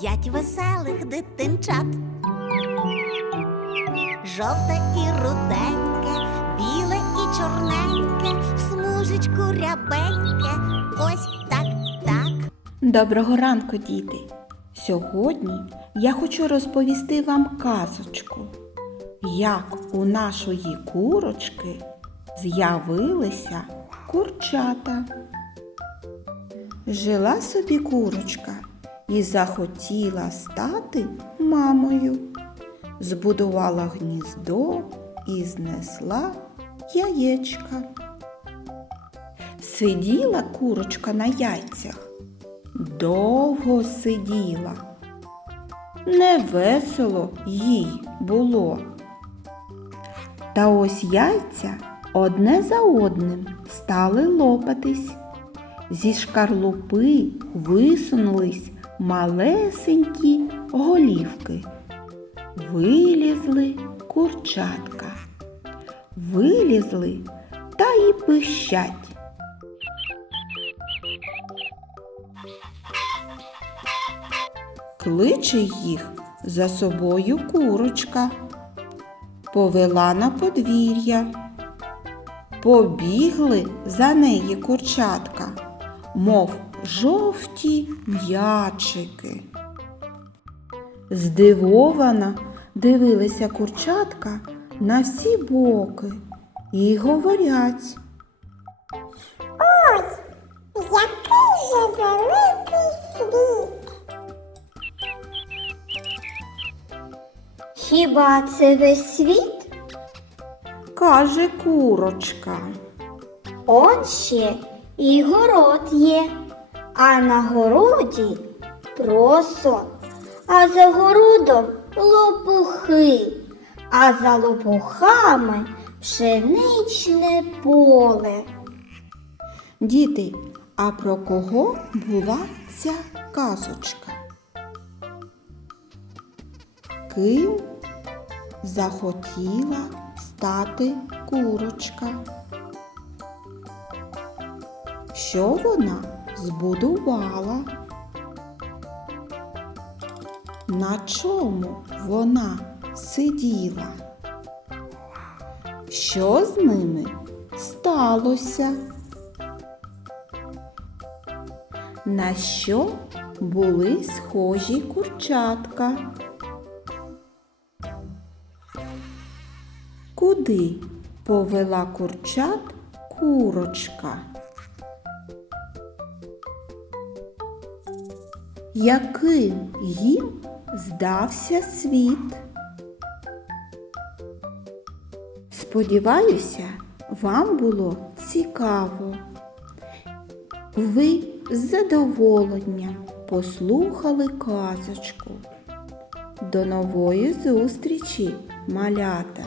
п'ять веселих дитинчат. Жовте і руденьке, біле і чорненьке, в смужечку рябеньке. Ось так, так. Доброго ранку, діти! Сьогодні я хочу розповісти вам казочку, як у нашої курочки з'явилися курчата. Жила собі курочка і захотіла стати мамою. Збудувала гніздо і знесла яєчка. Сиділа курочка на яйцях довго сиділа. Невесело їй було. Та ось яйця одне за одним стали лопатись. Зі шкарлупи висунулись малесенькі голівки. Вилізли курчатка. Вилізли та й пищать. Кличе їх за собою курочка, повела на подвір'я. Побігли за неї курчатка, мов жовті м'ячики. Здивована дивилися курчатка на всі боки і говорять. Який же великий світ. Хіба це весь світ? Каже курочка. Он ще і город є, а на городі просо, а за городом лопухи, а за лопухами пшеничне поле. Діти, а про кого була ця казочка? Ким захотіла стати курочка? Що вона збудувала? На чому вона сиділа? Що з ними сталося? На що були схожі курчатка? Куди повела курчат курочка? Яким їм здався світ? Сподіваюся, вам було цікаво. Ви з задоволенням послухали казочку. До нової зустрічі, малята!